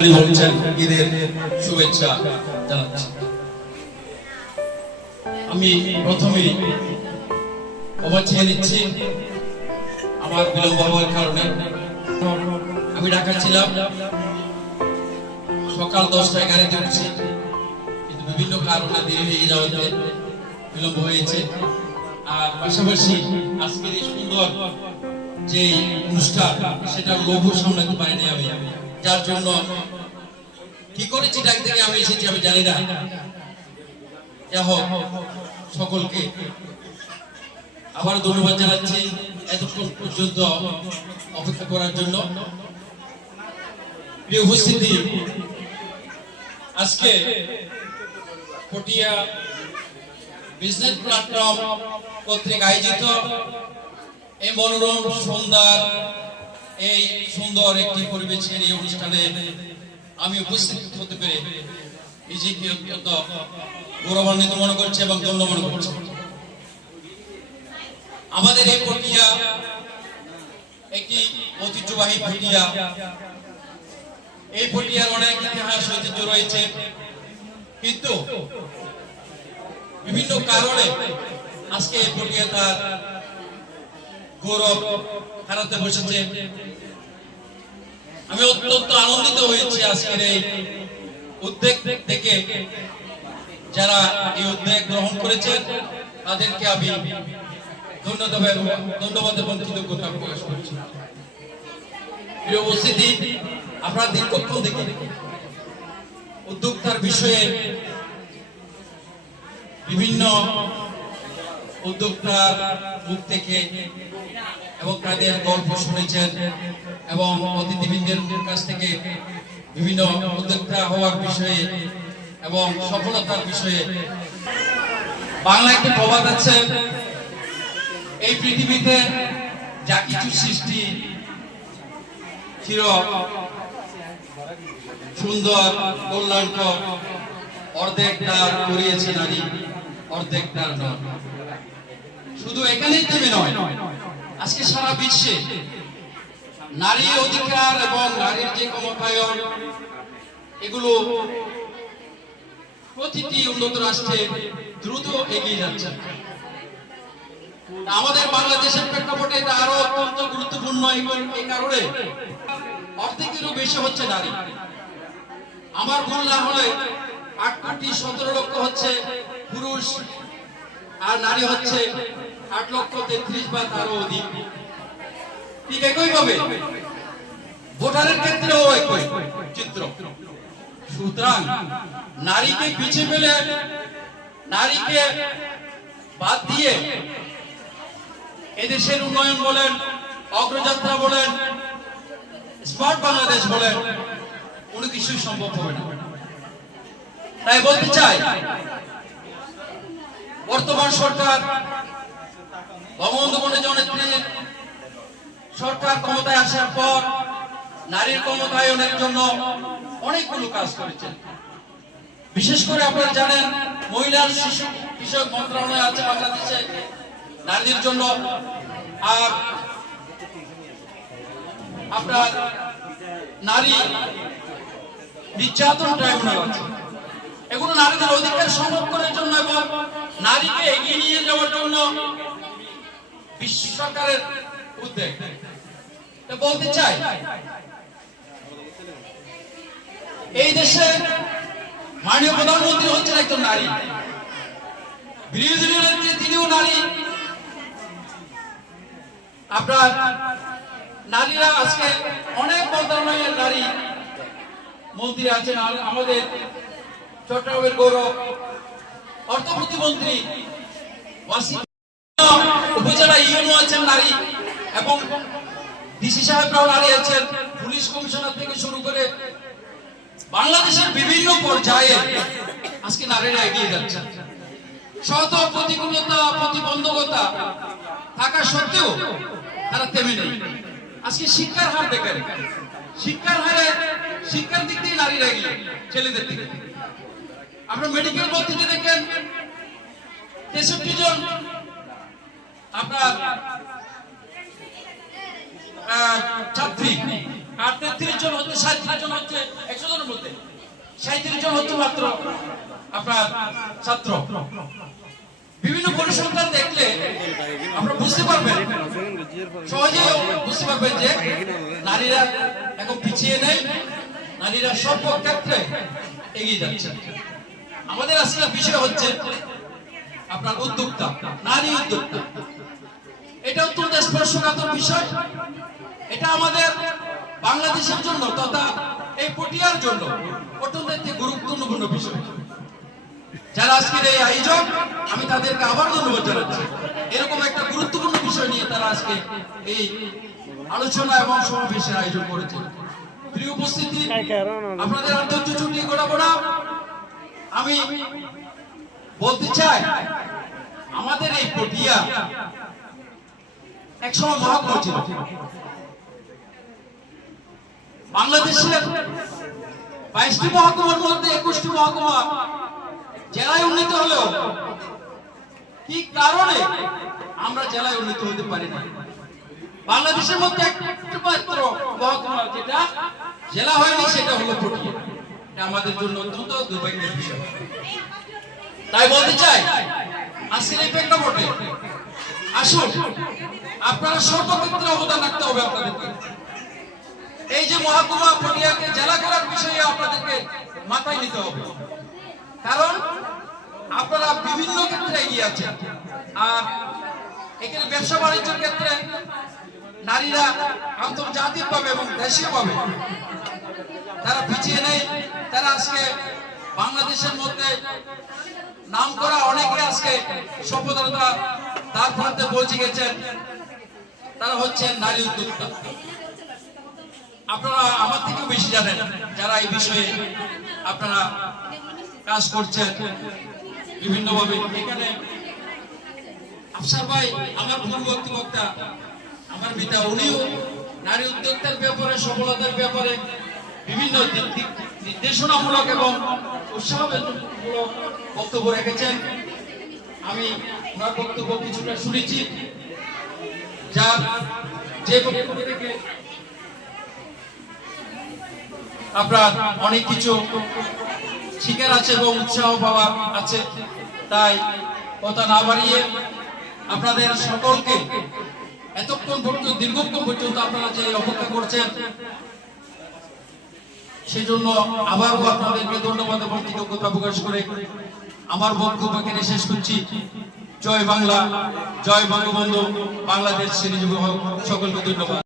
ঈদের শুভেচ্ছা জানাচ্ছি। আমি প্রথমেই ক্ষমা চেয়ে নিচ্ছি আমার বিলম্ব হওয়ার কারণে। আমি ঢাকা ছিলাম, সকাল 10টায় গাড়িতে উঠছি, কিন্তু বিভিন্ন কারণে দেরি হয়ে যাওয়াতে বিলম্ব হয়েছে। আর পাশাপাশি আজকের এই সুন্দর যে অনুষ্ঠান সেটা লঘু সামলাতে পারিনি আমি, যার জন্য কি করেছি ডাক থেকে আমি এসেছি আমি জানি না। যা হোক, সকলকে আবার ধন্যবাদ জানাচ্ছি এতক্ষণ পর্যন্ত অপেক্ষা করার জন্য। প্রিয় উপস্থিতি, আজকে পটিয়া বিজনেস প্ল্যাটফর্ম কর্তৃক আয়োজিত এই মনোরম সন্ধ্যার এই সুন্দর একটি পরিবেশের এই অনুষ্ঠানে আমি উপস্থিত হতে পেরে নিজেকে অত্যন্ত গৌরবান্বিত মনে করছি এবং ধন্য মনে করছি। আমাদের এই পটিয়া একটি ঐতিহ্যবাহী পটিয়া। এই পটিয়ার অনেক ইতিহাস ঐতিহ্য রয়েছে, কিন্তু বিভিন্ন কারণে আজকে এই পটিয়া তার গৌরব হারাতে বসেছে। আমি অত্যন্ত আনন্দিত হয়েছি আজকের এই উদ্যোগ থেকে। যারা এই উদ্যোগ গ্রহণ করেছেন তাদেরকে আমি ধন্যবাদ এবং কৃতজ্ঞতা প্রকাশ করছি। প্রিয় উপস্থিতি, আপনারা দীর্ঘক্ষণ থেকে উদ্যোক্তার বিষয়ে বিভিন্ন উদ্যোক্তার মুখ থেকে এবং তাদের গল্প শুনেছেন এবং অতিথিবৃন্দের কাছ থেকে বিভিন্ন উদ্যোক্তা হওয়ার বিষয়ে এবং সফলতার বিষয়ে। বাংলা একটি প্রবাদ আছে, এই পৃথিবীতে যা কিছু সৃষ্টি চির সুন্দর কল্যাণকর, অর্ধেক তার করিয়েছে নারী, অর্ধেক তার নয়। শুধু এখানেই থেমে নয়, আজকে সারা বিশ্বে নারীর অধিকার এবং নারীর যে ক্ষমতায়ন, এগুলো প্রতিটি উন্নত রাষ্ট্রে দ্রুত এগিয়ে যাচ্ছে। আমাদের বাংলাদেশের প্রেক্ষাপটে এটা আরো অত্যন্ত গুরুত্বপূর্ণ। এই কারণে অর্ধেকেরও বেশি হচ্ছে নারী। আমার ভুল না হলে 8,17,00,000 হচ্ছে পুরুষ, আর নারী হচ্ছে 8,33,000 বা তারও অধিক। ঠিক একইভাবে ভোটারের ক্ষেত্রেও একই চিত্র। সুতরাং নারীকে পিছিয়ে ফেলে, নারীকে বাদ দিয়ে এদেশের উন্নয়ন বলেন, অগ্রযাত্রা বলেন, স্মার্ট বাংলাদেশ বলেন, কোনো কিছুই সম্ভব হবে না। তাই বলতে চাই, বর্তমান সরকার বঙ্গবন্ধু জননেত্রীর সরকার ক্ষমতায় আসার পর নারীর ক্ষমতায়নের জন্য অনেকগুলো কাজ করেছেন। বিশেষ করে আপনারা জানেন, মহিলা শিশু বিষয়ক মন্ত্রণালয় আছে বাংলাদেশে নারীদের জন্য, আর আপনার নারী নির্যাতন ট্রাইব্যুনাল আছে। এগুলো নারীদের অধিকার সংরক্ষণের জন্য এবং নারীকে এগিয়ে নিয়ে যাওয়ার জন্য বিশ্ব সরকারের উদ্যোগ। বলতে চাই, এই দেশে মাননীয় প্রধানমন্ত্রী হচ্ছেন একজন নারী, বিরোধী দলনেত্রী তিনিও নারী। আপনার নারীরা আজকে অনেক মন্ত্রণালয়ের নারী মন্ত্রী আছেন। আমাদের চট্টগ্রামের গৌরব অর্থ প্রতিমন্ত্রী, উপজেলা ইউনো আছেন নারী, এবং ডিসি সাহেবরাও নারী আছেন। পুলিশ কমিশনার থেকে শুরু করে বাংলাদেশের বিভিন্ন পর্যায়ে আজকে নারীরা এগিয়ে যাচ্ছেন। শত প্রতিকূলতা, প্রতিবন্ধকতা থাকা সত্ত্বেও তারা থেমে নেই। আজকে শিক্ষার হার দেখেন, শিক্ষার দিক দিয়ে নারীরা এগিয়ে, ছেলেদের দিকে। আপনার মেডিকেল ভর্তিতে দেখেন 63 জন আপনার ছাত্রী, আর 33 জন হচ্ছে, 37 জন হচ্ছে 100 জন 37 জন হচ্ছে মাত্র আপনার ছাত্র। বিভিন্ন পরিসংখ্যান দেখলে আপনারা বুঝতে পারবেন, সহজেই বুঝতে পারবেন যে নারীরা এখন পিছিয়ে নেই, নারীরা সব ক্ষেত্রে এগিয়ে যাচ্ছে। আমাদের আজকের বিষয় হচ্ছে আপনার উদ্যোক্তা, নারী উদ্যোক্তা। এটা অত্যন্ত স্পর্শকাতর বিষয়। এটা আমাদের বাংলাদেশের জন্য তথা এই পটিয়ার জন্য অত্যন্ত একটি গুরুত্বপূর্ণ বিষয়। যারা আজকের এই আয়োজন, আমি তাদেরকে আবার ধন্যবাদ জানাচ্ছি। এরকম একটা গুরুত্বপূর্ণ বিষয় নিয়ে তারা আজকে এই আলোচনা এবং সমাবেশের আয়োজন করেছে। প্রিয় উপস্থিতি, আপনাদের আর ধৈর্য ছুটি করাবো না। আমি বলতে চাই, আমাদের এই পটিয়া একসময় মহকুমা ছিল। বাংলাদেশের 22টি মহকুমার মধ্যে 21টি মহকুমা জেলায় উন্নীত হলেও কি কারণে আমরা জেলায় উন্নীত হতে পারি না? বাংলাদেশের মধ্যে একমাত্র মহকুমা যেটা জেলা হয়নি, সেটা হলো পটিয়া। এটা আমাদের জন্য অত্যন্ত দুর্ভাগ্যের বিষয়। তাই বলতে চাই, আজকের এই প্রেক্ষাপটে আসুন, আপনারা সর্বক্ষেত্রে অবদান রাখতে হবে আপনাদেরকে। এই যে মহকুমা পটিয়াকে জেলা করার বিষয়ে আপনাদেরকে মাথায় নিতে হবে, কারণ আপনারা বিভিন্ন ক্ষেত্রে এগিয়ে আছেন। আর এখানে ব্যবসা বাণিজ্যের ক্ষেত্রে নারীরা আন্তর্জাতিকভাবে এবং দেশীয়ভাবে তারা পিছিয়ে নেই। তারা আজকে বাংলাদেশের মধ্যে নাম করা অনেকে আজকে সফলতা তার প্রান্তে পৌঁছে গেছেন। তারা হচ্ছেন নারী উদ্যোক্তা। আপনারা আমার থেকেও বেশি জানেন যারা এই বিষয়ে আপনারা কাজ করছেন বিভিন্নভাবে। এখানে আফসার ভাই আমার পূর্ববর্তী বক্তা, আমার পিতা, উনিও নারী উদ্যোক্তার ব্যাপারে, সফলতার ব্যাপারে বিভিন্ন নির্দেশনামূলক এবং উৎসাহমূলক বক্তব্য রেখেছেন। আমি ওনার বক্তব্য কিছুটা শুনেছি, যার যে বক্তব্য থেকে আপনার অনেক কিছু শিকার আছে এবং উৎসাহ পাওয়া আছে। তাই কথা না বাড়িয়ে আপনাদের সকলকে এতক্ষণ পর্যন্ত, দীর্ঘক্ষণ পর্যন্ত আপনারা যে অপেক্ষা করছেন, সেই জন্য আবারও আপনাদেরকে ধন্যবাদ এবং কৃতজ্ঞতা প্রকাশ করে আমার বক্তব্য এখানে শেষ করছি। জয় বাংলা, জয় বঙ্গবন্ধু, বাংলাদেশ। সকলকে ধন্যবাদ।